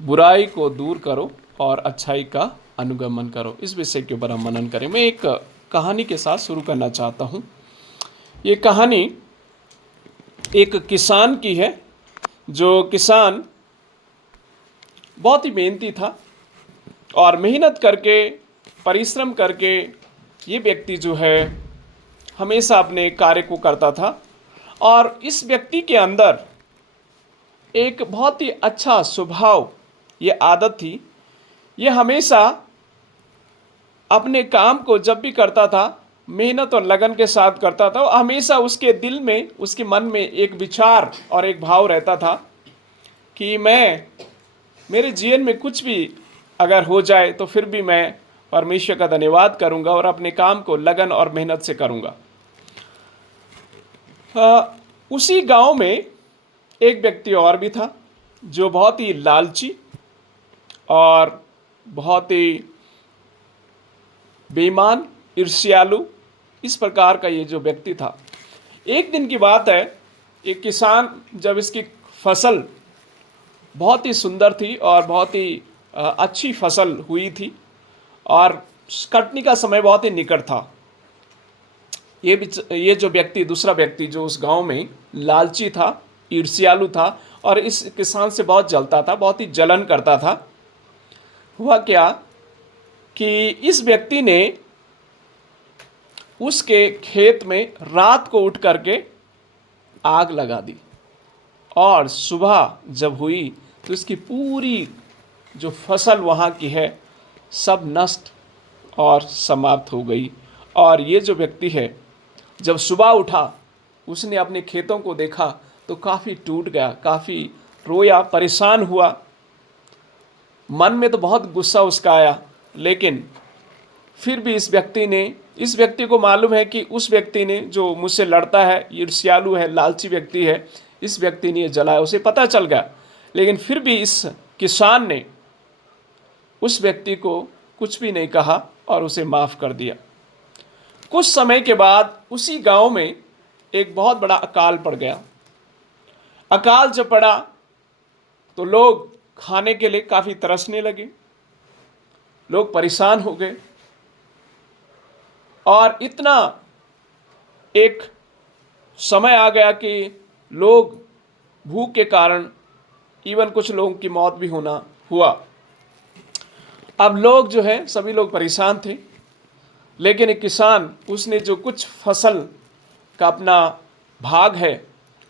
बुराई को दूर करो और अच्छाई का अनुगमन करो। इस विषय के ऊपर हम मनन करें। मैं एक कहानी के साथ शुरू करना चाहता हूँ। ये कहानी एक किसान की है। जो किसान बहुत ही मेहनती था और मेहनत करके, परिश्रम करके ये व्यक्ति जो है हमेशा अपने कार्य को करता था। और इस व्यक्ति के अंदर एक बहुत ही अच्छा स्वभाव, ये आदत थी। ये हमेशा अपने काम को जब भी करता था, मेहनत और लगन के साथ करता था। हमेशा उसके दिल में, उसके मन में एक विचार और एक भाव रहता था कि मेरे जीवन में कुछ भी अगर हो जाए तो फिर भी मैं परमेश्वर का धन्यवाद करूंगा और अपने काम को लगन और मेहनत से करूंगा। उसी गांव में एक व्यक्ति और भी था जो बहुत ही लालची और बहुत ही बेईमान, ईर्ष्यालु, इस प्रकार का ये जो व्यक्ति था। एक दिन की बात है, एक किसान जब इसकी फसल बहुत ही सुंदर थी और बहुत ही अच्छी फसल हुई थी और कटनी का समय बहुत ही निकट था। ये जो व्यक्ति, दूसरा व्यक्ति जो उस गांव में लालची था, ईर्ष्यालु था और इस किसान से बहुत जलता था, बहुत ही जलन करता था। हुआ क्या कि इस व्यक्ति ने उसके खेत में रात को उठ करके आग लगा दी और सुबह जब हुई तो इसकी पूरी जो फसल वहाँ की है सब नष्ट और समाप्त हो गई। और ये जो व्यक्ति है, जब सुबह उठा, उसने अपने खेतों को देखा तो काफ़ी टूट गया, काफ़ी रोया, परेशान हुआ। मन में तो बहुत गुस्सा उसका आया, लेकिन फिर भी इस व्यक्ति को मालूम है कि उस व्यक्ति ने जो मुझसे लड़ता है, ईर्ष्यालु है, लालची व्यक्ति है, इस व्यक्ति ने जलाया, उसे पता चल गया। लेकिन फिर भी इस किसान ने उस व्यक्ति को कुछ भी नहीं कहा और उसे माफ़ कर दिया। कुछ समय के बाद उसी गांव में एक बहुत बड़ा अकाल पड़ गया। अकाल जब पड़ा तो लोग खाने के लिए काफ़ी तरसने लगे, लोग परेशान हो गए और इतना एक समय आ गया कि लोग भूख के कारण, इवन कुछ लोगों की मौत भी हुआ। अब लोग जो है, सभी लोग परेशान थे। लेकिन एक किसान, उसने जो कुछ फसल का अपना भाग है,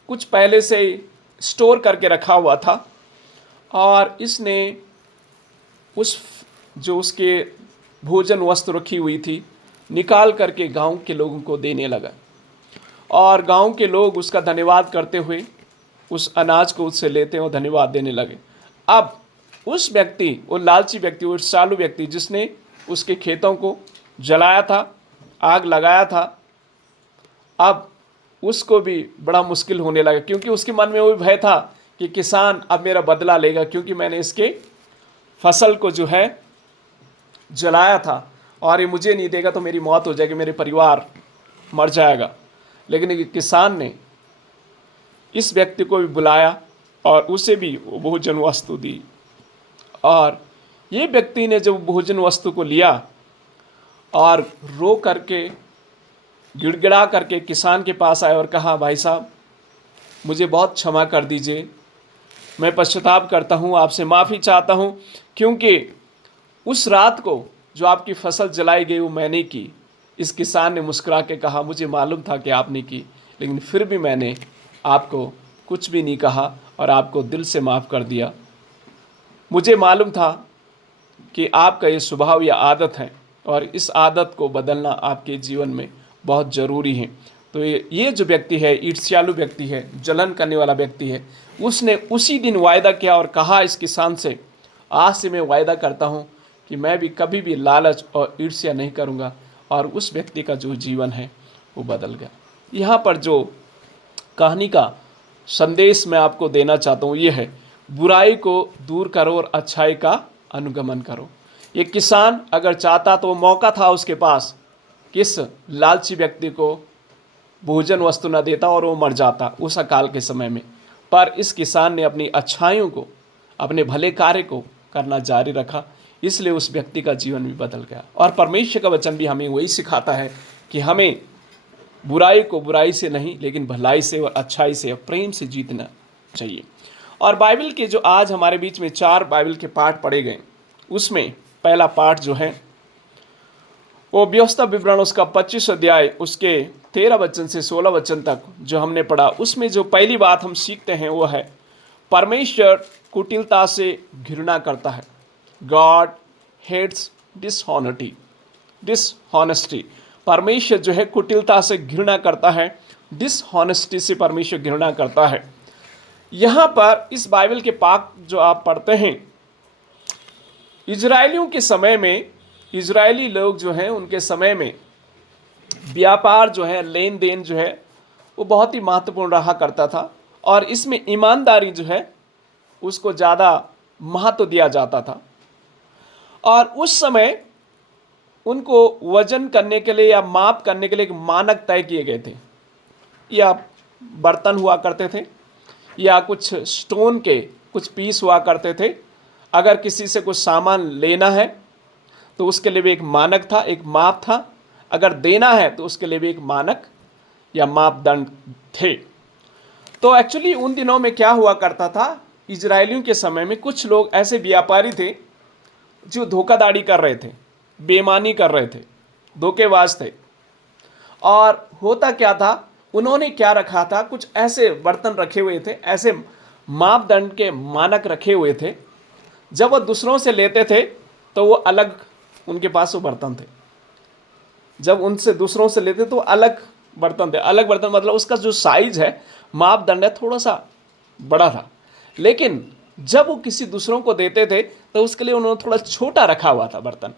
कुछ पहले से स्टोर करके रखा हुआ था और इसने उसके भोजन वस्तु रखी हुई थी, निकाल करके गांव के लोगों को देने लगा। और गांव के लोग उसका धन्यवाद करते हुए उस अनाज को उससे लेते और धन्यवाद देने लगे। अब उस व्यक्ति, वो लालची व्यक्ति, वो सालू व्यक्ति जिसने उसके खेतों को जलाया था, आग लगाया था, अब उसको भी बड़ा मुश्किल होने लगा, क्योंकि उसके मन में वो भय था कि किसान अब मेरा बदला लेगा, क्योंकि मैंने इसके फसल को जो है जलाया था और ये मुझे नहीं देगा तो मेरी मौत हो जाएगी, मेरे परिवार मर जाएगा। लेकिन ये किसान ने इस व्यक्ति को भी बुलाया और उसे भी भोजन वस्तु दी। और ये व्यक्ति ने जब भोजन वस्तु को लिया और रो करके, गिड़गिड़ा करके किसान के पास आया और कहा, भाई साहब, मुझे बहुत क्षमा कर दीजिए, मैं पश्चाताप करता हूँ, आपसे माफ़ी चाहता हूँ, क्योंकि उस रात को जो आपकी फसल जलाई गई वो मैंने की। इस किसान ने मुस्कुरा के कहा, मुझे मालूम था कि आपने की, लेकिन फिर भी मैंने आपको कुछ भी नहीं कहा और आपको दिल से माफ़ कर दिया। मुझे मालूम था कि आपका ये स्वभाव या आदत है और इस आदत को बदलना आपके जीवन में बहुत ज़रूरी है। तो ये जो व्यक्ति है, ईर्ष्यालु व्यक्ति है, जलन करने वाला व्यक्ति है, उसने उसी दिन वायदा किया और कहा इस किसान से, आज से मैं वायदा करता हूँ कि मैं भी कभी भी लालच और ईर्ष्या नहीं करूँगा। और उस व्यक्ति का जो जीवन है वो बदल गया। यहाँ पर जो कहानी का संदेश मैं आपको देना चाहता हूँ ये है, बुराई को दूर करो और अच्छाई का अनुगमन करो। ये किसान अगर चाहता तो मौका था उसके पास, किस लालची व्यक्ति को भोजन वस्तु न देता और वो मर जाता उस अकाल के समय में। पर इस किसान ने अपनी अच्छाइयों को, अपने भले कार्य को करना जारी रखा, इसलिए उस व्यक्ति का जीवन भी बदल गया। और परमेश्वर का वचन भी हमें वही सिखाता है कि हमें बुराई को बुराई से नहीं, लेकिन भलाई से और अच्छाई से और प्रेम से जीतना चाहिए। और बाइबल के जो आज हमारे बीच में 4 बाइबल के पाठ पढ़े गए, उसमें पहला पाठ जो है वो व्यवस्था विवरण उसका 25 अध्याय उसके 13 वचन से 16 वचन तक जो हमने पढ़ा, उसमें जो पहली बात हम सीखते हैं वो है परमेश्वर कुटिलता से घृणा करता है। God hates dishonesty. परमेश्वर जो है कुटिलता से घृणा करता है, डिसऑनेस्टी से परमेश्वर घृणा करता है। यहाँ पर इस बाइबल के पाठ जो आप पढ़ते हैं, इजरायलियों के समय में, इजरायली लोग जो हैं उनके समय में व्यापार जो है, लेन देन जो है वो बहुत ही महत्वपूर्ण रहा करता था, और इसमें ईमानदारी जो है उसको ज़्यादा महत्व दिया जाता था। और उस समय उनको वजन करने के लिए या माप करने के लिए एक मानक तय किए गए थे, या बर्तन हुआ करते थे या कुछ स्टोन के कुछ पीस हुआ करते थे। अगर किसी से कुछ सामान लेना है तो उसके लिए भी एक मानक था, एक माप था। अगर देना है तो उसके लिए भी एक मानक या मापदंड थे। तो एक्चुअली उन दिनों में क्या हुआ करता था, इजरायलियों के समय में कुछ लोग ऐसे व्यापारी थे जो धोखाधड़ी कर रहे थे, बेईमानी कर रहे थे, धोखेबाज थे। और होता क्या था, उन्होंने क्या रखा था, कुछ ऐसे बर्तन रखे हुए थे, ऐसे मापदंड के मानक रखे हुए थे। जब वो दूसरों से लेते थे तो वो अलग, उनके पास वो बर्तन थे। जब उनसे दूसरों से लेते तो अलग बर्तन थे। अलग बर्तन मतलब उसका जो साइज है, मापदंड है, थोड़ा सा बड़ा था। लेकिन जब वो किसी दूसरों को देते थे तो उसके लिए उन्होंने थोड़ा छोटा रखा हुआ था बर्तन,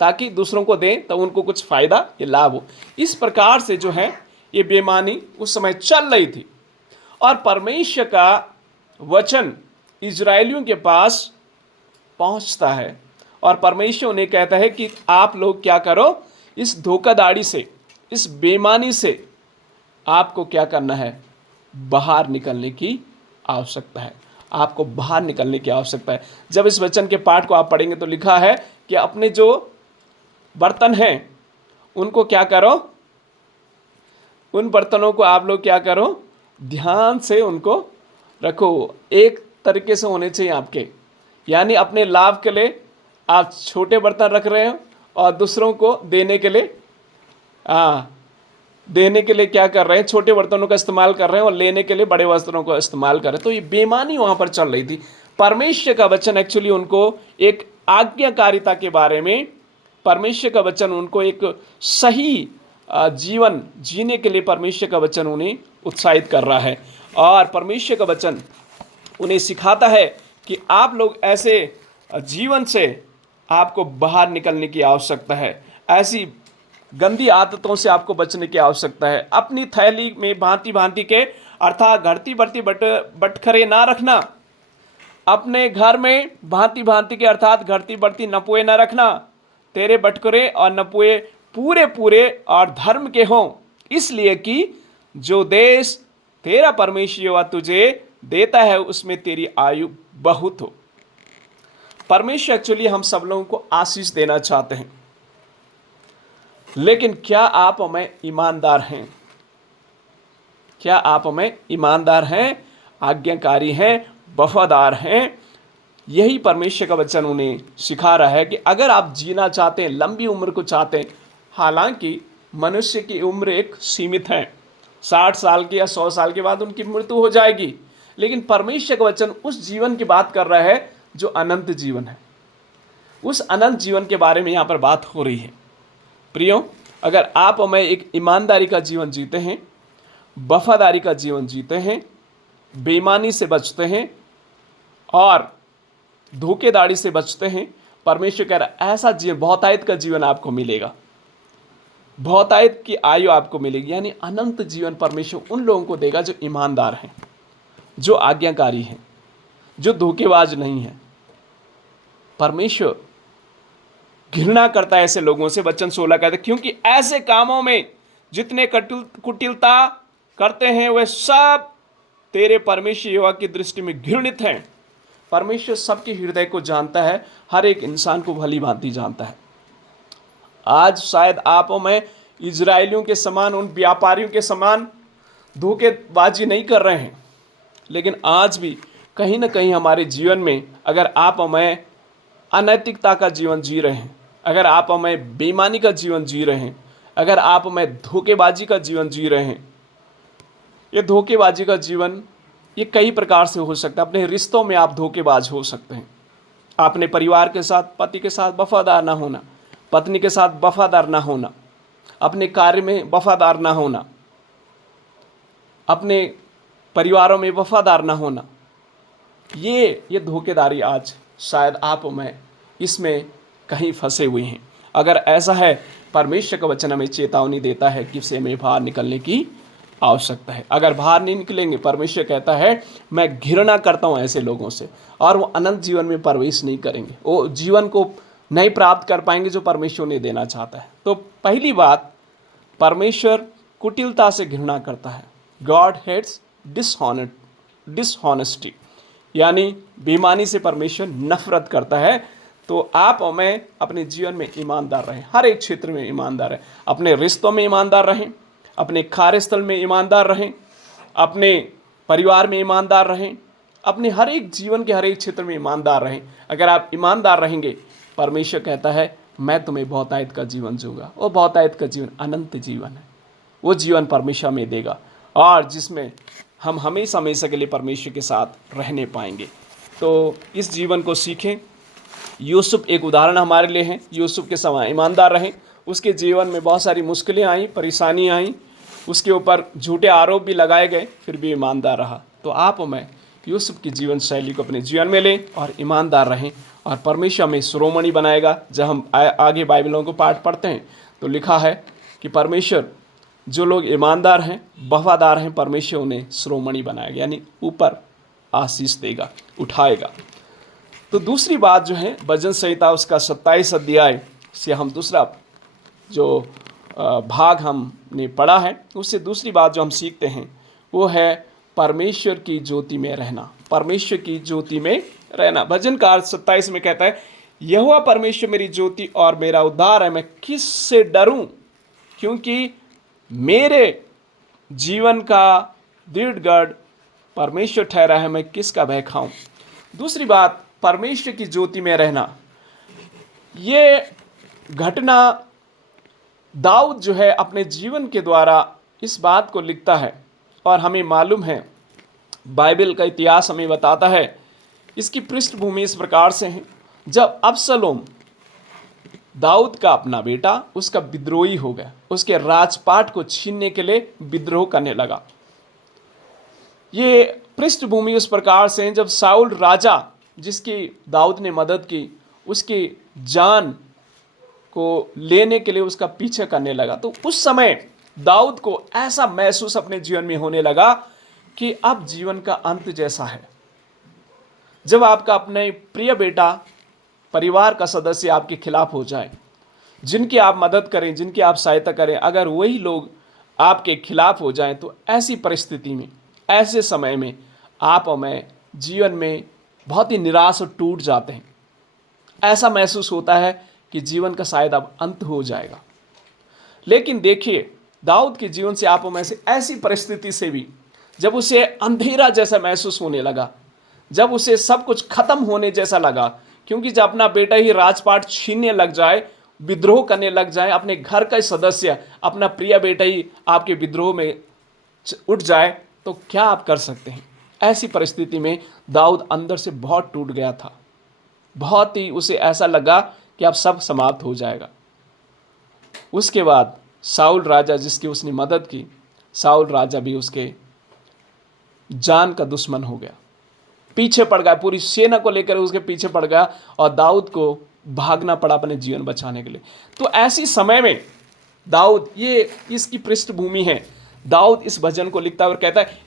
ताकि दूसरों को दें तो उनको कुछ फ़ायदा या लाभ हो। इस प्रकार से जो है ये बेईमानी उस समय चल रही थी। और परमेश्वर का वचन इजरायलियों के पास पहुंचता है और परमेश्वर उन्हें कहता है कि आप लोग क्या करो, इस धोखाधड़ी से, इस बेईमानी से आपको क्या करना है, बाहर निकलने की आवश्यकता है। आपको बाहर निकलने की आवश्यकता है। जब इस वचन के पाठ को आप पढ़ेंगे तो लिखा है कि अपने जो बर्तन हैं उनको क्या करो, उन बर्तनों को आप लोग क्या करो, ध्यान से उनको रखो। एक तरीके से होने चाहिए आपके, यानी अपने लाभ के लिए आप छोटे बर्तन रख रहे हो और दूसरों को देने के लिए क्या कर रहे हैं, छोटे बर्तनों का इस्तेमाल कर रहे हैं और लेने के लिए बड़े बर्तनों का इस्तेमाल कर रहे हैं। तो ये बेईमानी वहाँ पर चल रही थी। परमेश्वर का वचन एक्चुअली उनको एक आज्ञाकारिता के बारे में, परमेश्वर का वचन उनको एक सही जीवन जीने के लिए परमेश्वर का वचन उन्हें उत्साहित कर रहा है। और परमेश्वर का वचन उन्हें सिखाता है कि आप लोग ऐसे जीवन से आपको बाहर निकलने की आवश्यकता है। ऐसी गंदी आदतों से आपको बचने की आवश्यकता है। अपनी थैली में भांति भांति के अर्थात घड़ती बढ़ती बटखरे ना रखना। अपने घर में भांति भांति के अर्थात घड़ती बढ़ती नपुए ना रखना। तेरे बटखरे और नपुए पूरे पूरे और धर्म के हों, इसलिए कि जो देश तेरा परमेश्वर तुझे देता है उसमें तेरी आयु बहुत हो। परमेश्वर एक्चुअली हम सब लोगों को आशीष देना चाहते हैं, लेकिन क्या आप हमें ईमानदार हैं? क्या आप हमें ईमानदार हैं, आज्ञाकारी हैं, वफादार हैं? यही परमेश्वर का वचन उन्हें सिखा रहा है कि अगर आप जीना चाहते हैं, लंबी उम्र को चाहते हैं, हालांकि मनुष्य की उम्र एक सीमित है, 60 साल की या 100 साल के बाद उनकी मृत्यु हो जाएगी, लेकिन परमेश्वर का वचन उस जीवन की बात कर रहा है जो अनंत जीवन है। उस अनंत जीवन के बारे में यहाँ पर बात हो रही है। प्रियो, अगर आप हमें एक ईमानदारी का जीवन जीते हैं, वफादारी का जीवन जीते हैं, बेईमानी से बचते हैं और धोखेधड़ी से बचते हैं, परमेश्वर कह रहा है ऐसा जीवन, बहुतायत का जीवन आपको मिलेगा, बहुतायत की आयु आपको मिलेगी। यानी अनंत जीवन परमेश्वर उन लोगों को देगा जो ईमानदार हैं, जो आज्ञाकारी हैं, जो धोखेबाज नहीं हैं। परमेश्वर घृणा करता है ऐसे लोगों से। वचन 16 कहते हैं क्योंकि ऐसे कामों में जितने कुटिलता करते हैं वे सब तेरे परमेश्वर यहोवा की दृष्टि में घृणित हैं। परमेश्वर सबके हृदय को जानता है, हर एक इंसान को भली भांति जानता है। आज शायद आप और मैं इजरायलियों के समान, उन व्यापारियों के समान धोखेबाजी नहीं कर रहे हैं, लेकिन आज भी कहीं ना कहीं हमारे जीवन में अगर आप और मैं अनैतिकता का जीवन जी रहे हैं, अगर आप और मैं बेईमानी का जीवन जी रहे हैं, अगर आप और मैं धोखेबाजी का जीवन जी रहे हैं, ये धोखेबाजी का जीवन ये कई प्रकार से हो सकता है। अपने रिश्तों में आप धोखेबाज हो सकते हैं। अपने परिवार के साथ, पति के साथ वफादार ना होना, पत्नी के साथ वफादार ना होना, अपने कार्य में वफादार ना होना, अपने परिवारों में वफादार ना होना, ये धोखेदारी आज शायद आप और मैं इसमें कहीं फंसे हुए हैं। अगर ऐसा है, परमेश्वर का वचन हमें चेतावनी देता है कि इससे हमें बाहर निकलने की आवश्यकता है। अगर बाहर नहीं निकलेंगे, परमेश्वर कहता है मैं घृणा करता हूँ ऐसे लोगों से, और वो अनंत जीवन में प्रवेश नहीं करेंगे, वो जीवन को नहीं प्राप्त कर पाएंगे जो परमेश्वर ने देना चाहता है। तो पहली बात, परमेश्वर कुटिलता से घृणा करता है। गॉड हेट्स डिसऑनेस्टी, यानी बेईमानी से परमेश्वर नफरत करता है। तो आप और मैं अपने जीवन में ईमानदार रहें, हर एक क्षेत्र में ईमानदार रहें, अपने रिश्तों में ईमानदार रहें, अपने कार्यस्थल में ईमानदार रहें, अपने परिवार में ईमानदार रहें, अपने हर एक जीवन के हर एक क्षेत्र में ईमानदार रहें। अगर आप ईमानदार रहेंगे, परमेश्वर कहता है मैं तुम्हें बहुतायत का जीवन दूंगा। वो बहुतायत का जीवन अनंत जीवन है, वो जीवन परमेश्वर में देगा, और जिसमें हम हमेशा हमेशा के लिए परमेश्वर के साथ रहने पाएंगे। तो इस जीवन को सीखें। यूसुफ एक उदाहरण हमारे लिए हैं। यूसुफ के समय ईमानदार रहें। उसके जीवन में बहुत सारी मुश्किलें आई, परेशानी आई, उसके ऊपर झूठे आरोप भी लगाए गए, फिर भी ईमानदार रहा। तो आप और मैं यूसुफ की जीवन शैली को अपने जीवन में लें और ईमानदार रहें, और परमेश्वर हमें शिरोमणि बनाएगा। जब हम आगे बाइबलों को पाठ पढ़ते हैं तो लिखा है कि परमेश्वर जो लोग ईमानदार हैं, वफादार हैं, परमेश्वर उन्हें शिरोमणि बनाएगा, यानी ऊपर आशीष देगा, उठाएगा। तो दूसरी बात जो है, भजन संहिता उसका 27 अध्याय से हम दूसरा जो भाग हमने पढ़ा है, उससे दूसरी बात जो हम सीखते हैं वो है परमेश्वर की ज्योति में रहना। परमेश्वर की ज्योति में रहना। भजनकार 27 में कहता है, यहोवा परमेश्वर मेरी ज्योति और मेरा उद्धार है, मैं किस से डरूं? क्योंकि मेरे जीवन का दृढ़ गढ़ परमेश्वर ठहरा है, मैं किसका भय खाऊं। दूसरी बात, परमेश्वर की ज्योति में रहना। ये घटना दाऊद जो है अपने जीवन के द्वारा इस बात को लिखता है, और हमें मालूम है, बाइबल का इतिहास हमें बताता है। इसकी पृष्ठभूमि इस प्रकार से है, जब अबसलोम दाऊद का अपना बेटा उसका विद्रोही हो गया, उसके राजपाट को छीनने के लिए विद्रोह करने लगा। ये पृष्ठभूमि उस प्रकार से है, जब साउल राजा, जिसकी दाऊद ने मदद की, उसकी जान को लेने के लिए उसका पीछे करने लगा। तो उस समय दाऊद को ऐसा महसूस अपने जीवन में होने लगा कि अब जीवन का अंत जैसा है। जब आपका अपने प्रिय बेटा, परिवार का सदस्य आपके खिलाफ हो जाए, जिनकी आप मदद करें, जिनकी आप सहायता करें, अगर वही लोग आपके खिलाफ हो जाएं, तो ऐसी परिस्थिति में, ऐसे समय में आप और मैं जीवन में बहुत ही निराश और टूट जाते हैं। ऐसा महसूस होता है कि जीवन का शायद अब अंत हो जाएगा। लेकिन देखिए, दाऊद के जीवन से आप और मैं से ऐसी परिस्थिति से भी, जब उसे अंधेरा जैसा महसूस होने लगा, जब उसे सब कुछ खत्म होने जैसा लगा, क्योंकि जब अपना बेटा ही राजपाट छीनने लग जाए, विद्रोह करने लग जाए, अपने घर का सदस्य, अपना प्रिय बेटा ही आपके विद्रोह में उठ जाए, तो क्या आप कर सकते हैं। ऐसी परिस्थिति में दाऊद अंदर से बहुत टूट गया था। बहुत ही उसे ऐसा लगा कि अब सब समाप्त हो जाएगा। उसके बाद साउल राजा, जिसकी उसने मदद की, साउल राजा भी उसके जान का दुश्मन हो गया, पीछे पड़ गया, पूरी सेना को लेकर उसके पीछे पड़ गया, और दाऊद को भागना पड़ा अपने जीवन बचाने के लिए। तो ऐसी समय में दाऊद, ये इसकी पृष्ठभूमि है, दाऊद इस भजन को लिखता है और कहता है,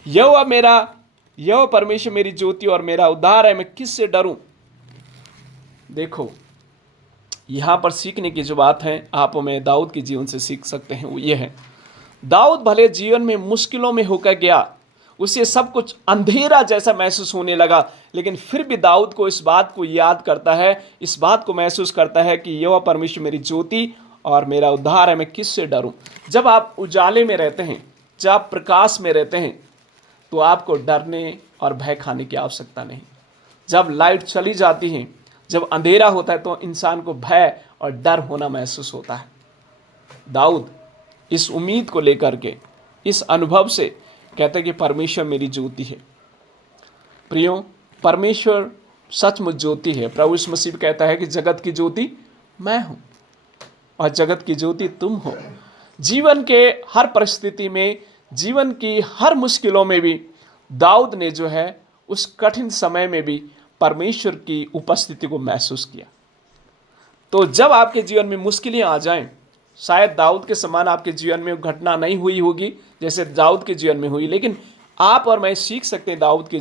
यहोवा परमेश्वर मेरी ज्योति और मेरा उद्धार है, मैं किससे डरूं। देखो, यहाँ पर सीखने की जो बात है, आप में दाऊद के जीवन से सीख सकते हैं, वो ये है, दाऊद भले जीवन में मुश्किलों में होकर गया, उसे सब कुछ अंधेरा जैसा महसूस होने लगा, लेकिन फिर भी दाऊद को इस बात को याद करता है, इस बात को महसूस करता है कि यहोवा परमेश्वर मेरी ज्योति और मेरा उद्धार है, मैं किससे डरूं। जब आप उजाले में रहते हैं, जब आप प्रकाश में रहते हैं, तो आपको डरने और भय खाने की आवश्यकता नहीं। जब लाइट चली जाती है, जब अंधेरा होता है, तो इंसान को भय और डर होना महसूस होता है। दाऊद इस उम्मीद को लेकर के, इस अनुभव से कहते हैं कि परमेश्वर मेरी ज्योति है। प्रियो, परमेश्वर सचमुच ज्योति है। प्रभु यीशु मसीह कहता है कि जगत की ज्योति मैं हूं और जगत की ज्योति तुम हो। जीवन के हर परिस्थिति में, जीवन की हर मुश्किलों में भी दाऊद ने जो है उस कठिन समय में भी परमेश्वर की उपस्थिति को महसूस किया। तो जब आपके जीवन में मुश्किलें आ जाएं, शायद दाऊद के समान आपके जीवन में घटना नहीं हुई होगी जैसे दाऊद के जीवन में हुई, लेकिन आप और मैं सीख सकते हैं दाऊद के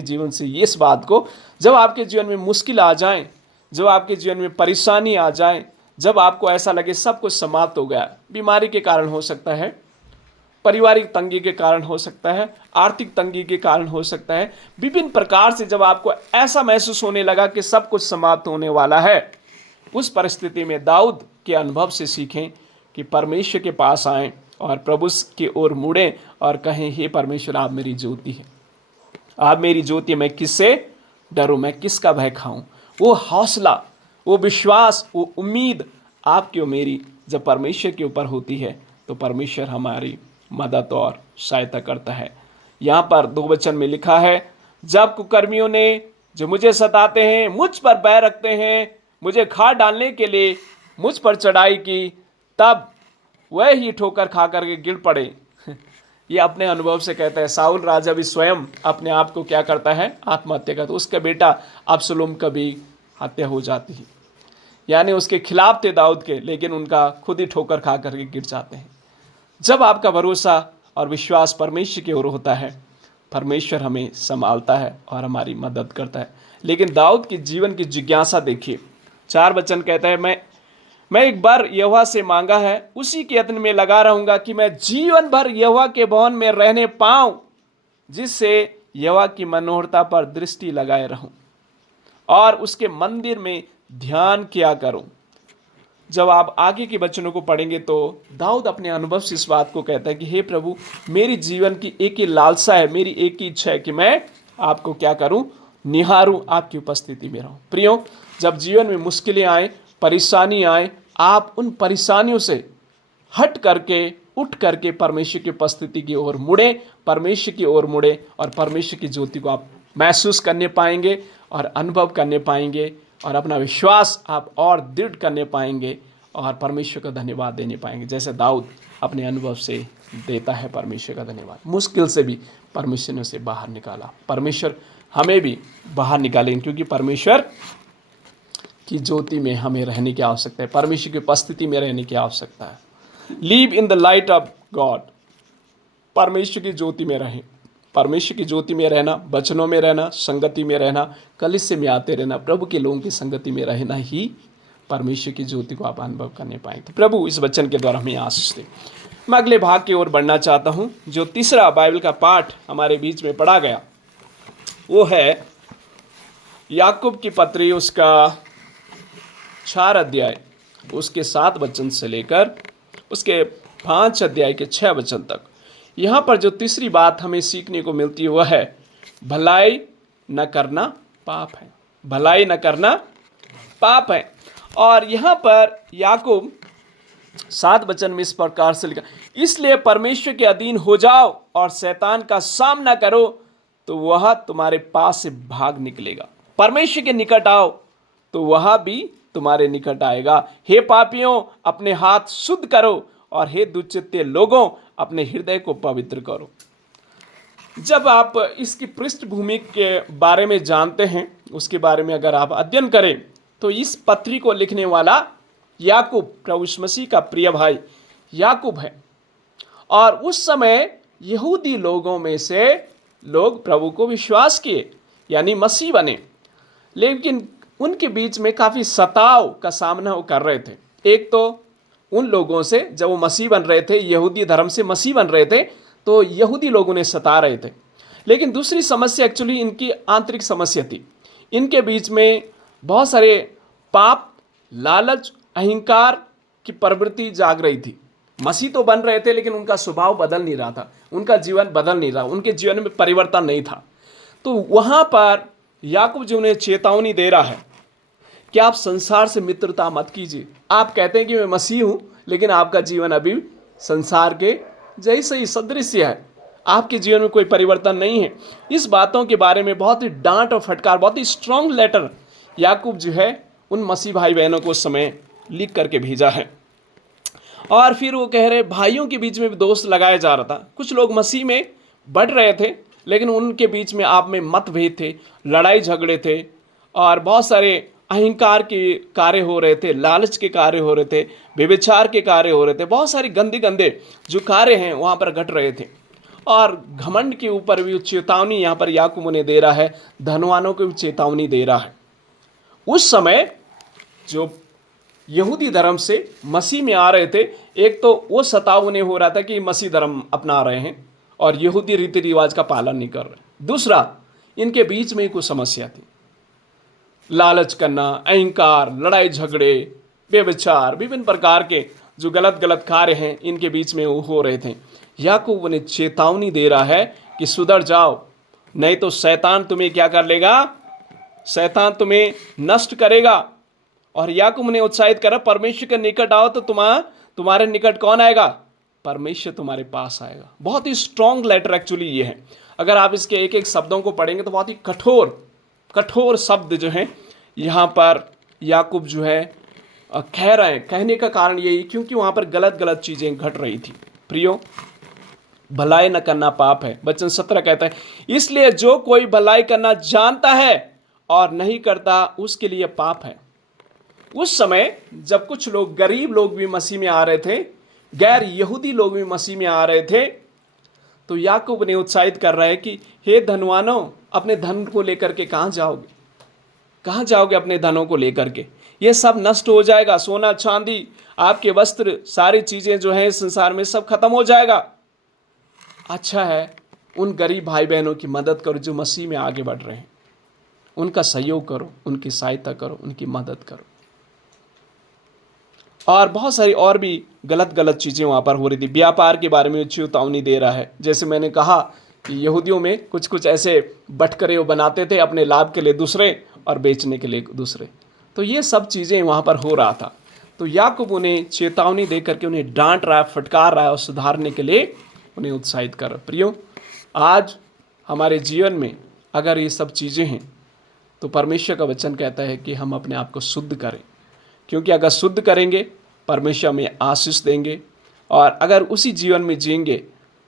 जीवन से इस बात को, जब आपके जीवन में मुश्किल आ जाएं, जब आपके जीवन में परेशानी आ जाए, जब आपको ऐसा लगे सब कुछ समाप्त हो गया, बीमारी के कारण हो सकता है, पारिवारिक तंगी के कारण हो सकता है, आर्थिक तंगी के कारण हो सकता है, विभिन्न प्रकार से जब आपको ऐसा महसूस होने लगा कि सब कुछ समाप्त होने वाला है, उस परिस्थिति में दाऊद के अनुभव से सीखें कि परमेश्वर के पास आएं और प्रभु की ओर मुड़ें और कहें, हे परमेश्वर आप मेरी ज्योति है, आप मेरी ज्योति, मैं किससे डरूं, मैं किसका भय खाऊं। वो हौसला, वो विश्वास, वो उम्मीद आपकी और मेरी जब परमेश्वर के ऊपर होती है तो परमेश्वर हमारी मदद और सहायता करता है। यहाँ पर 2 वचन में लिखा है, जब कुकर्मियों ने जो मुझे सताते हैं, मुझ पर बैर रखते हैं, मुझे खा डालने के लिए मुझ पर चढ़ाई की, तब वह ही ठोकर खा करके गिर पड़े। ये अपने अनुभव से कहता है। साउल राजा भी स्वयं अपने आप को क्या करता है, आत्महत्या करता है। उसका बेटा अबसलोम का भी हत्या हो जाती है, यानी उसके खिलाफ थे दाऊद के, लेकिन उनका खुद ही ठोकर खा करके गिर जाते हैं। जब आपका भरोसा और विश्वास परमेश्वर की ओर होता है, परमेश्वर हमें संभालता है और हमारी मदद करता है। लेकिन दाऊद की जीवन की जिज्ञासा देखिए, 4 वचन कहता है, मैं एक बार यहोवा से मांगा है, उसी के यत्न में लगा रहूंगा कि मैं जीवन भर यहोवा के भवन में रहने पाऊं, जिससे यहोवा की मनोहरता पर दृष्टि लगाए रहूं और उसके मंदिर में ध्यान किया करूं। जब आप आगे के वचनों को पढ़ेंगे तो दाऊद अपने अनुभव से इस बात को कहता है कि हे प्रभु, मेरी जीवन की एक ही लालसा है, मेरी एक ही इच्छा है कि मैं आपको क्या करूं, निहारूं, आपकी उपस्थिति में रहूं। प्रियो, जब जीवन में मुश्किलें आए, परेशानी आए, आप उन परेशानियों से हट करके, उठ करके परमेश्वर की उपस्थिति की ओर मुड़े, परमेश्वर की ओर मुड़े और परमेश्वर की ज्योति को आप महसूस करने पाएंगे और अनुभव करने पाएंगे और अपना विश्वास आप और दृढ़ करने पाएंगे और परमेश्वर का धन्यवाद देने पाएंगे, जैसे दाऊद अपने अनुभव से देता है परमेश्वर का धन्यवाद। मुश्किल से भी परमेश्वर ने उसे बाहर निकाला। परमेश्वर हमें भी बाहर निकालेंगे, क्योंकि परमेश्वर की ज्योति में हमें रहने की आवश्यकता है, परमेश्वर की उपस्थिति में रहने की आवश्यकता है। Leave in the light of God, परमेश्वर की ज्योति में रहें। परमेश्वर की ज्योति में रहना, वचनों में रहना, संगति में रहना, कलीसिया में आते रहना, प्रभु के लोगों की संगति में रहना ही परमेश्वर की ज्योति को आप अनुभव करने पाएं। तो प्रभु इस वचन के द्वारा हमें आशीष दे। मैं अगले भाग की ओर बढ़ना चाहता हूं। जो तीसरा बाइबल का पाठ हमारे बीच में पढ़ा गया वो है याकूब की पत्री, उसका 4 अध्याय, उसके 7 वचन से लेकर उसके 5 अध्याय के 6 वचन तक। यहाँ पर जो तीसरी बात हमें सीखने को मिलती है वह है भलाई न करना पाप है। भलाई न करना पाप है। और यहाँ पर याकूब 7 वचन में इस प्रकार से लिखा, इसलिए परमेश्वर के अधीन हो जाओ और शैतान का सामना करो तो वह तुम्हारे पास से भाग निकलेगा। परमेश्वर के निकट आओ तो वह भी तुम्हारे निकट आएगा। हे पापियों, अपने हाथ शुद्ध करो और हे दुष्चित्ते लोगों, अपने हृदय को पवित्र करो। जब आप इसकी पृष्ठभूमि के बारे में जानते हैं, उसके बारे में अगर आप अध्ययन करें, तो इस पत्री को लिखने वाला याकूब, प्रभु यीशु मसीह का प्रिय भाई याकूब है। और उस समय यहूदी लोगों में से लोग प्रभु को विश्वास किए, यानी मसीह बने, लेकिन उनके बीच में काफ़ी सताव का सामना वो कर रहे थे। एक तो उन लोगों से, जब वो मसीह बन रहे थे, यहूदी धर्म से मसीह बन रहे थे, तो यहूदी लोगों ने सता रहे थे। लेकिन दूसरी समस्या एक्चुअली इनकी आंतरिक समस्या थी। इनके बीच में बहुत सारे पाप, लालच, अहंकार की प्रवृत्ति जाग रही थी। मसीह तो बन रहे थे लेकिन उनका स्वभाव बदल नहीं रहा था, उनका जीवन बदल नहीं रहा, उनके जीवन में परिवर्तन नहीं था। तो वहां पर याकूब जी उन्हें चेतावनी दे रहा है कि आप संसार से मित्रता मत कीजिए। आप कहते हैं कि मैं मसीह हूं, लेकिन आपका जीवन अभी संसार के जैसे ही सदृश्य है, आपके जीवन में कोई परिवर्तन नहीं है। इस बातों के बारे में बहुत ही डांट और फटकार, बहुत ही स्ट्रांग लेटर याकूब जो है उन मसीह भाई बहनों को उस समय लिख करके भेजा है। और फिर वो कह रहे भाइयों के बीच में भी दोष लगाया जा रहा था। कुछ लोग मसीह में बढ़ रहे थे लेकिन उनके बीच में आप में मतभेद थे, लड़ाई झगड़े थे और बहुत सारे अहंकार के कार्य हो रहे थे, लालच के कार्य हो रहे थे, व्यभिचार के कार्य हो रहे थे, बहुत सारी गंदे गंदे जो कार्य हैं वहाँ पर घट रहे थे। और घमंड के ऊपर भी चेतावनी यहाँ पर याकूब उन्हें दे रहा है, धनवानों को भी चेतावनी दे रहा है। उस समय जो यहूदी धर्म से मसीह में आ रहे थे, एक तो वो सताव उन्हें हो रहा था कि मसीह धर्म अपना रहे हैं और यहूदी रीति रिवाज का पालन नहीं कर रहे। दूसरा, इनके बीच में कुछ समस्या थी, लालच करना, अहंकार, लड़ाई झगड़े, व्यभिचार, विभिन्न प्रकार के जो गलत गलत कार्य हैं इनके बीच में वो हो रहे थे। याकूब उन्हें चेतावनी दे रहा है कि सुधर जाओ, नहीं तो शैतान तुम्हें क्या कर लेगा, शैतान तुम्हें नष्ट करेगा। और याकूब ने उत्साहित करा, परमेश्वर के निकट आओ तो तुम्हारे निकट कौन आएगा, परमेश्वर तुम्हारे पास आएगा। बहुत ही स्ट्रॉन्ग लेटर एक्चुअली ये है। अगर आप इसके एक एक शब्दों को पढ़ेंगे तो बहुत ही कठोर शब्द जो हैं यहाँ पर याकूब जो है कह रहे हैं। कहने का कारण यही क्योंकि वहाँ पर गलत गलत चीज़ें घट रही थी। प्रियो, भलाई न करना पाप है, वचन 17 कहता है, इसलिए जो कोई भलाई करना जानता है और नहीं करता उसके लिए पाप है। उस समय जब कुछ लोग, गरीब लोग भी मसीह में आ रहे थे, गैर यहूदी लोग भी मसीह में आ रहे थे, तो याकूब ने उत्साहित कर रहा है कि हे धनवानों, अपने धन को लेकर के कहाँ जाओगे, कहाँ जाओगे अपने धनों को लेकर के, ये सब नष्ट हो जाएगा। सोना चांदी, आपके वस्त्र, सारी चीज़ें जो हैं संसार में सब खत्म हो जाएगा। अच्छा है उन गरीब भाई बहनों की मदद करो जो मसीह में आगे बढ़ रहे हैं, उनका सहयोग करो, उनकी सहायता करो, उनकी मदद करो। और बहुत सारी और भी गलत गलत चीज़ें वहाँ पर हो रही थी। व्यापार के बारे में चेतावनी दे रहा है। जैसे मैंने कहा कि यहूदियों में कुछ कुछ ऐसे बटकरे वो बनाते थे अपने लाभ के लिए दूसरे और बेचने के लिए दूसरे, तो ये सब चीज़ें वहाँ पर हो रहा था। तो याकूब उन्हें चेतावनी दे करके उन्हें डांट रहा है, फटकार रहा है और सुधारने के लिए उन्हें उत्साहित कर रहा है। प्रियो, आज हमारे जीवन में अगर ये सब चीज़ें हैं तो परमेश्वर का वचन कहता है कि हम अपने आप को शुद्ध करें, क्योंकि अगर शुद्ध करेंगे परमेश्वर हमें आशीष देंगे, और अगर उसी जीवन में जिएंगे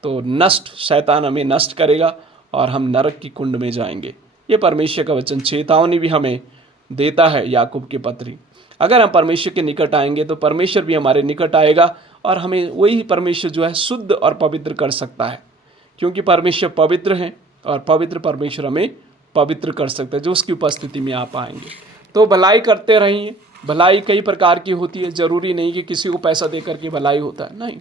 तो शैतान हमें नष्ट करेगा और हम नरक की कुंड में जाएंगे। ये परमेश्वर का वचन चेतावनी भी हमें देता है याकूब की पत्री। अगर हम परमेश्वर के निकट आएंगे तो परमेश्वर भी हमारे निकट आएगा और हमें वही परमेश्वर जो है शुद्ध और पवित्र कर सकता है, क्योंकि परमेश्वर पवित्र हैं और पवित्र परमेश्वर हमें पवित्र कर सकता है जो उसकी उपस्थिति में आप आएंगे। तो भलाई करते रहिए। भलाई कई प्रकार की होती है, ज़रूरी नहीं कि किसी को पैसा दे करके भलाई होता है, नहीं,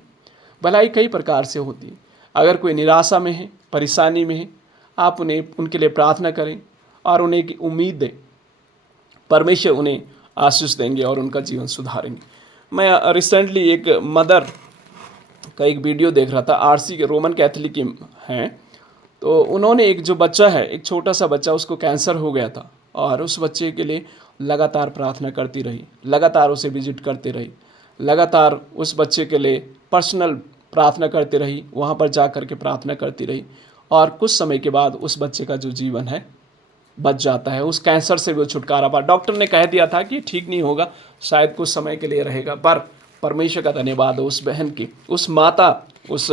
भलाई कई प्रकार से होती है। अगर कोई निराशा में है, परेशानी में है, आप उनके लिए प्रार्थना करें और उन्हें की उम्मीद दें, परमेश्वर उन्हें आशीष देंगे और उनका जीवन सुधारेंगे। मैं रिसेंटली एक मदर का एक वीडियो देख रहा था, आरसी के रोमन कैथोलिक हैं, तो उन्होंने एक जो बच्चा है, एक छोटा सा बच्चा, उसको कैंसर हो गया था और उस बच्चे के लिए लगातार प्रार्थना करती रही, लगातार उसे विजिट करती रही, लगातार उस बच्चे के लिए पर्सनल प्रार्थना करती रही, वहाँ पर जा कर के प्रार्थना करती रही, और कुछ समय के बाद उस बच्चे का जो जीवन है बच जाता है, उस कैंसर से वो छुटकारा पा। डॉक्टर ने कह दिया था कि ठीक नहीं होगा, शायद कुछ समय के लिए रहेगा, पर परमेश्वर का धन्यवाद हो उस बहन की, उस माता, उस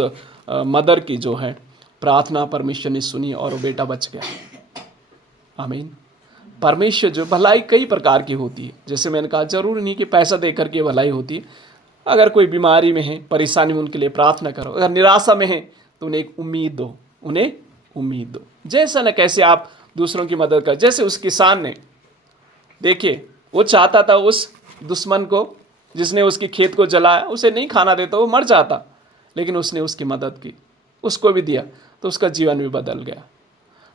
मदर की जो है प्रार्थना परमेश्वर ने सुनी और वो बेटा बच गया। आमीन। परमेश्वर जो भलाई कई प्रकार की होती है, जैसे मैंने कहा जरूरी नहीं कि पैसा दे करके भलाई होती है। अगर कोई बीमारी में है, परेशानी में, उनके लिए प्रार्थना करो। अगर निराशा में है तो उन्हें एक उम्मीद दो, उन्हें उम्मीद दो। जैसा न कैसे आप दूसरों की मदद कर, जैसे उस किसान ने, देखिए वो चाहता था उस दुश्मन को जिसने उसके खेत को जलाया उसे नहीं खाना देता, वो मर जाता, लेकिन उसने उसकी मदद की, उसको भी दिया, तो उसका जीवन भी बदल गया।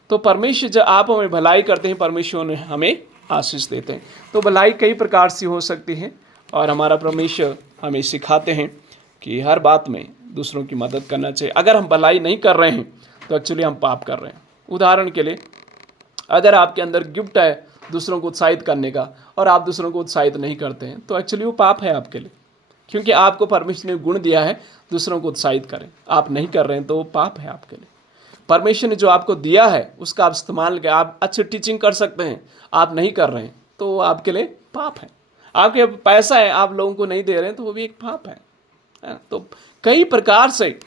तो परमेश्वर जब आप हमें भलाई करते हैं, परमेश्वर ने हमें आशीष देते हैं। तो भलाई कई प्रकार से हो सकती है और हमारा परमेश्वर हमें सिखाते हैं कि हर बात में दूसरों की मदद करना चाहिए। अगर हम भलाई नहीं कर रहे हैं तो एक्चुअली हम पाप कर रहे हैं। उदाहरण के लिए, अगर आपके अंदर गिफ्ट है दूसरों को उत्साहित करने का और आप दूसरों को उत्साहित नहीं करते हैं तो एक्चुअली वो पाप है आपके लिए, क्योंकि आपको परमेश्वर ने गुण दिया है दूसरों को उत्साहित करें, आप नहीं कर रहे हैं तो वो पाप है आपके लिए। परमेश्वर ने जो आपको दिया है उसका आप इस्तेमाल करें, आप अच्छी टीचिंग कर सकते हैं, आप नहीं कर रहे हैं तो वो आपके लिए पाप है। आपके पैसा है, आप लोगों को नहीं दे रहे हैं तो वो भी एक पाप है। तो कई प्रकार से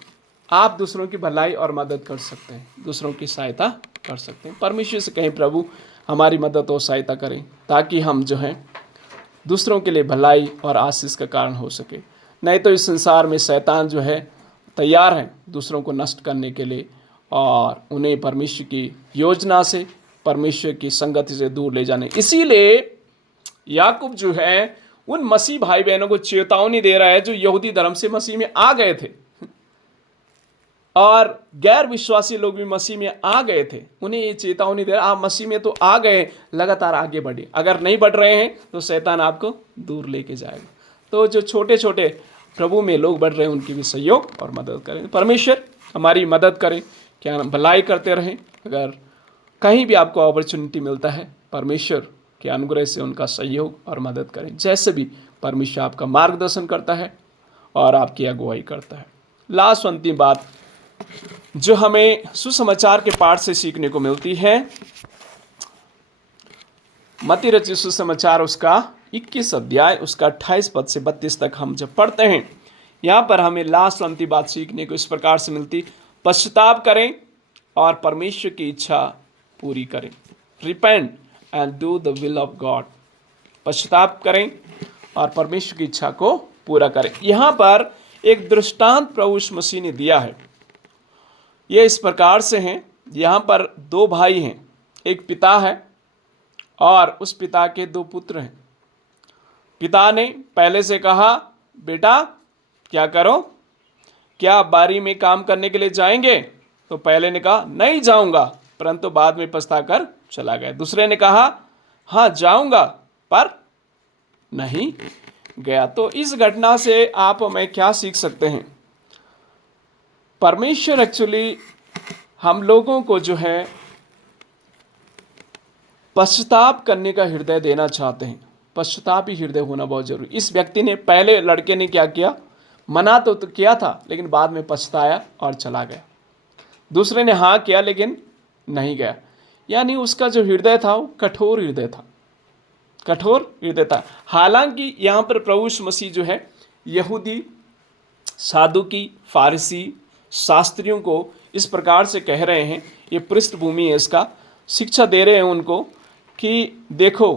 आप दूसरों की भलाई और मदद कर सकते हैं, दूसरों की सहायता कर सकते हैं। परमेश्वर से कहें, प्रभु हमारी मदद और सहायता करें ताकि हम जो है दूसरों के लिए भलाई और आशीष का कारण हो सके। नहीं तो इस संसार में शैतान जो है तैयार है दूसरों को नष्ट करने के लिए और उन्हें परमेश्वर की योजना से, परमेश्वर की संगति से दूर ले जाने। इसीलिए याकूब जो है उन मसीह भाई बहनों को चेतावनी दे रहा है जो यहूदी धर्म से मसीह में आ गए थे और गैर विश्वासी लोग भी मसीह में आ गए थे। उन्हें ये चेतावनी दे रहा, आप मसीह में तो आ गए, लगातार आगे बढ़िए। अगर नहीं बढ़ रहे हैं तो शैतान आपको दूर लेके जाएगा। तो जो छोटे छोटे प्रभु में लोग बढ़ रहे हैं उनकी भी सहयोग और मदद करें। परमेश्वर हमारी मदद करें, क्या भलाई करते रहें। अगर कहीं भी आपको अपॉर्चुनिटी मिलता है, परमेश्वर के अनुग्रह से उनका सहयोग और मदद करें। जैसे भी परमेश्वर आपका मार्गदर्शन करता है और आपकी अगुवाई करता है। लास्ट अंतिम बात जो हमें सुसमाचार के पाठ से सीखने को मिलती है, मत्ती रचित सुसमाचार उसका 21 अध्याय उसका 28 पद से 32 तक हम जब पढ़ते हैं, यहाँ पर हमें लास्ट अंतिम बात सीखने को इस प्रकार से मिलती, पश्चाताप करें और परमेश्वर की इच्छा पूरी करें। Repent and do the will of God. पश्चाताप करें और परमेश्वर की इच्छा को पूरा करें। यहाँ पर एक दृष्टांत प्रभु यीशु मसीह ने दिया है। ये इस प्रकार से हैं, यहाँ पर दो भाई हैं, एक पिता है और उस पिता के दो पुत्र हैं। पिता ने पहले से कहा, बेटा क्या करो, क्या आप बारी में काम करने के लिए जाएंगे? तो पहले ने कहा नहीं जाऊंगा, परंतु बाद में पछताकर चला गया। दूसरे ने कहा हाँ जाऊंगा, पर नहीं गया। तो इस घटना से आप मैं क्या सीख सकते हैं? परमेश्वर एक्चुअली हम लोगों को जो है पश्चाताप करने का हृदय देना चाहते हैं। पश्चाताप ही हृदय होना बहुत जरूरी। इस व्यक्ति ने, पहले लड़के ने क्या किया, मना तो किया था लेकिन बाद में पछताया और चला गया। दूसरे ने हाँ किया लेकिन नहीं गया, यानी उसका जो हृदय था वो कठोर हृदय था, कठोर हृदय था। हालांकि यहाँ पर प्रभु यीशु मसीह जो है यहूदी, सादुकी, फारसी, शास्त्रियों को इस प्रकार से कह रहे हैं, ये पृष्ठभूमि है इसका, शिक्षा दे रहे हैं उनको कि देखो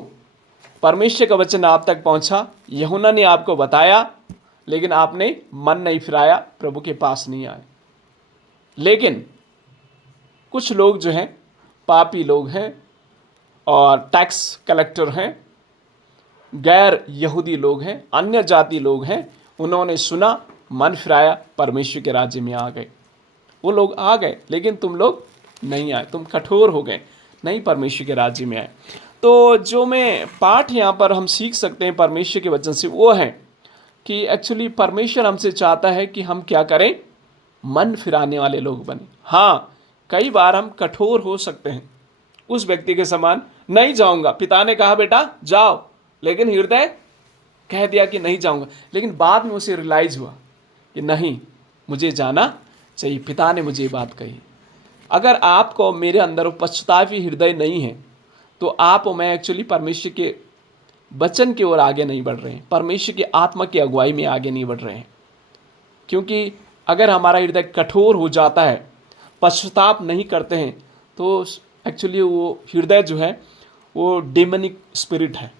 परमेश्वर का वचन आप तक पहुंचा, यूहन्ना ने आपको बताया लेकिन आपने मन नहीं फिराया, प्रभु के पास नहीं आए। लेकिन कुछ लोग जो हैं पापी लोग हैं और टैक्स कलेक्टर हैं, गैर यहूदी लोग हैं, अन्य जाति लोग हैं, उन्होंने सुना, मन फिराया, परमेश्वर के राज्य में आ गए। वो लोग आ गए लेकिन तुम लोग नहीं आए, तुम कठोर हो गए, नहीं परमेश्वर के राज्य में आए। तो जो मैं पाठ यहाँ पर हम सीख सकते हैं परमेश्वर के वचन से वो है कि एक्चुअली परमेश्वर हमसे चाहता है कि हम क्या करें, मन फिराने वाले लोग बने। हाँ, कई बार हम कठोर हो सकते हैं, उस व्यक्ति के समान नहीं जाऊंगा। पिता ने कहा बेटा जाओ, लेकिन हृदय कह दिया कि नहीं जाऊंगा, लेकिन बाद में उसे रियलाइज हुआ कि नहीं, मुझे जाना चाहिए, पिता ने मुझे ये बात कही। अगर आपको मेरे अंदर पश्चातापी हृदय नहीं है तो आप और मैं एक्चुअली परमेश्वर के वचन की ओर आगे नहीं बढ़ रहे हैं, परमेश्वर की आत्मा की अगुवाई में आगे नहीं बढ़ रहे हैं। क्योंकि अगर हमारा हृदय कठोर हो जाता है, पश्चाताप नहीं करते हैं, तो एक्चुअली वो हृदय जो है वो डिमोनिक स्पिरिट है,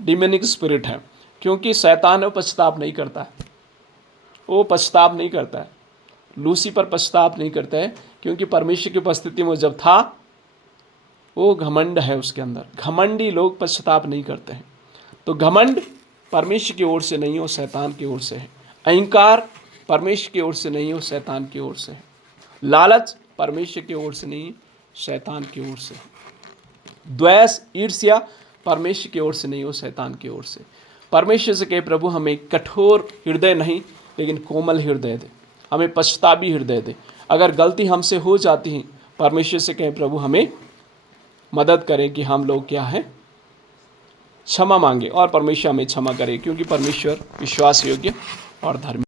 डिमोनिक स्पिरिट है। क्योंकि शैतान वो पश्चाताप नहीं करता है, वो पश्चाताप नहीं करता है। लूसीफर पश्चाताप नहीं करता है क्योंकि परमेश्वर की उपस्थिति में जब था, वो घमंड है उसके अंदर। घमंडी लोग पश्चाताप नहीं करते हैं। तो घमंड परमेश्वर की ओर से नहीं हो, शैतान की ओर से है। अहंकार परमेश्वर की ओर से नहीं हो, शैतान की ओर से है। लालच परमेश्वर की ओर से नहीं, शैतान की ओर से। द्वेष, ईर्ष्या परमेश्वर की ओर से नहीं, वो शैतान की ओर से। परमेश्वर से कहे प्रभु हमें कठोर हृदय नहीं लेकिन कोमल हृदय दे, हमें पछतावी हृदय दे। अगर गलती हमसे हो जाती है, परमेश्वर से कहें प्रभु हमें मदद करें कि हम लोग क्या है, क्षमा मांगे और परमेश्वर हमें क्षमा करे, क्योंकि परमेश्वर विश्वास योग्य और धर्मी